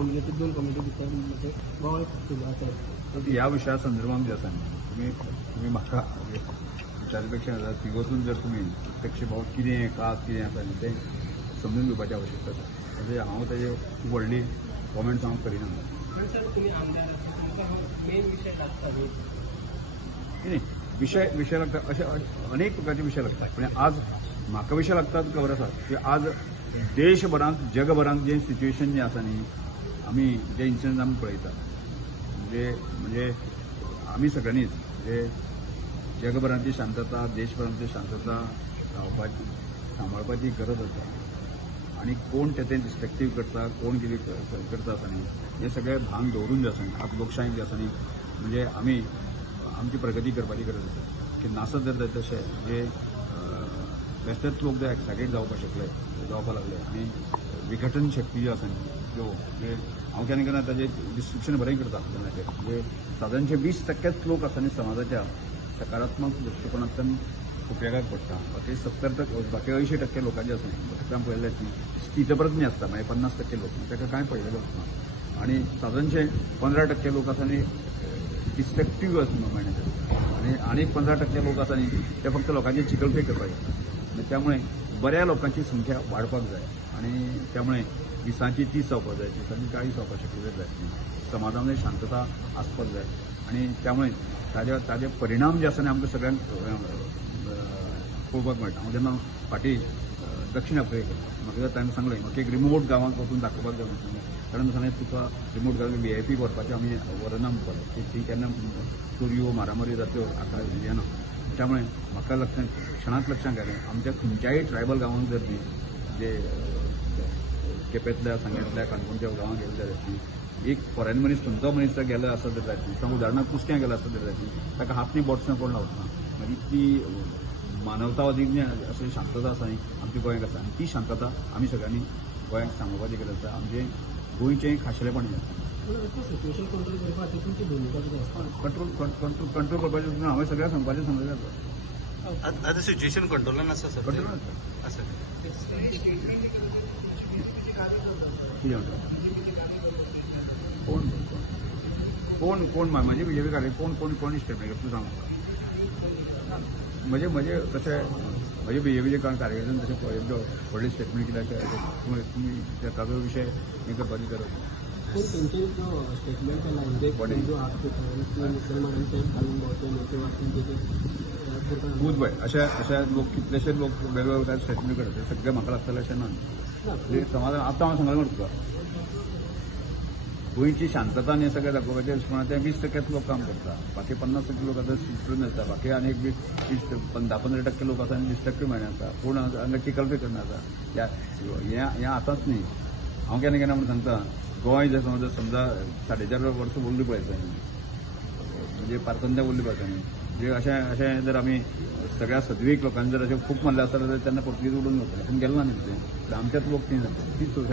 community 2 community भितर म्हणजे गोंय सुरू आसा ह्या विशया संदर्भात जे आसा न्ही तुम्ही म्हाका विचारले पेक्षा तिगोतून जर तुम्ही प्रत्यक्ष भाव कितें का कितें आसा न्ही तें समजून घेवपाची आवश्यकता आसा म्हणजे हांव तेजे खूब व्हडली कॉमेंट्स हांव करिना सर तुम्ही आमदार आसा तुमकां मेन विशय लागता न्ही नाही विषय लागतात असे अनेक प्रकारचे विषय लागतात पण आज म्हाका विषय लागतात खबर आसा की आज देशभरांत जगभरांत जे सिच्युएशन जे आसा न्ही आमी जे इन्सिडंट आमी पळयता म्हणजे आमी सगळ्यांनीच म्हणजे जगभरांतली शांतता देशभरांतली शांतता रावपाची सांबाळपाची गरज आसा आणि कोण तें डिस्ट्रक्टीव करता कोण कितें करता आसा न्ही हे सगळे भांग दवरून जे आसा न्ही आज लोकशायेक जे आसा न्ही म्हणजे आमी आमची प्रगती करपाची गरज आसा की नासत जर तशें म्हणजे बेश्टेच लोक जे एक्सायटेड जावपाक लागले आनी विघटन शक्ती ज्यो आसा न्ही त्यो म्हणजे हांव केन्ना ताजें डिस्क्रिप्शन बरें करता म्हणजे सादारणशे 20% लोक आसा न्ही समाजाच्या सकारात्मक दृश्टिकोनांतल्यान उपयोगाक पडटा बाकी 80% लोकांचे आसा न्ही फक्त पळयले स्थितप्रज्ञ आसता म्हणजे 50% लोक ताका कांय पळयलेलो आसना आनी सादारणशे 15% लोक आसा न्ही डिस्ट्रक्टीव मायंडाचे आसता आनी 15% लोक आसा न्ही ते फक्त लोकांची चिकलफेक करपाक येता त्यामुळे बऱ्या लोकांची संख्या वाडपाक जाय आनी त्यामुळे दिसांची 30 जावपाक जाय दिसांची 40 जावपाक शक्यता जाय समाजामध्ये शांतता आसपाक जाय आनी त्यामुळे ताजे परिणाम जे आसा न्ही आमकां सगळ्यांक पळोवपाक मेळटा हांव जेन्ना फाटीं दक्षिण आफ्रिकेक म्हाका ताणें सांगलें म्हाका एक रिमोट गांवांत वचून दाखोवपाक जाय म्हणून कारण सांगलें तुका रिमोट गांवांत VIP व्हरपाचें आमी व्हरना म्हणपाक ती केन्ना चोरयो मारामारी जात्यो आतां येना त्यामुळे म्हाका क्षणांत लक्षांत आयलें आमच्या खंयच्याय ट्रायबल गांवांत जर न्ही जे केपेंतल्या सांग्यातल्या काणकोणच्या गांवांत गेले जाल्यार एक फॉरेन मनीस खंयचो मनीस गेलो आसत तर जायत उदाहरणार्थ कुसक्यां गेलो आसत तर जायत ताका हातनी बोट्सां कोण लावतना मागीर ती मानवतावादी अशी शांतता आसा न्ही आमची गोंयांत आसा आनी ती शांतता आमी सगळ्यांनी गोंयांक सांगोवपाची गरज आसा आमचें गोंयचें खाशेलेपण आसा सिच्युएशन कंट्रोल करपा खातीर तुमची भुमिका कितें आसता कंट्रोल करपाचें हांवें सगळ्यांक सांगपाचें सांगलेलें आसा आतां सिच्युएशन कंट्रोलान आसा सर कंट्रोल आसा कितें म्हणटा कोण म्हजे BJP कार्यकर्ते कोण स्टेटमेंट तूं सांग म्हणजे तशें म्हजे BJPचे कार्यकर्त्यान तशें व्हडले स्टेटमेंट कित्याक तुमी ताजो विशय हें करपाची गरज पूण तेंचे जो स्टेटमेंट केला म्हणजे जो मुसलमानांचे घालून खूब बरें अशे लोक कितलेशे लोक वेगवेगळे स्टेटमेंट करतात सगळे म्हाका लागतले अशें ना समाजान आतां हांव सांगलें मरे तुका गोंयची शांतता आनी सगळें दाखोवपाचें हिशोबान ते 20% लोक काम करता बाकी 50% लोक आतां शिफ्टून आसता बाकी आनी 10-15% लोक आसा आनी डिस्ट्रक्टीव मायंड आसा पूण हांगा चिकलफे करना आसा हें आतांच न्ही हांव केन्ना म्हण सांगता गोंय जर समजा 4.5 वर्सां उरली पळयता म्हणजे पारतंत्र्या उरली पळयता न्ही म्हणजे अशें जर आमी सगळ्या सदवीक लोकांनी जर अशें खूब मारलें आसता जाल्यार तेन्ना पुर्तुगीज उडून वतले पूण गेलो ना न्ही तें आमच्याच लोक ती सोसायटी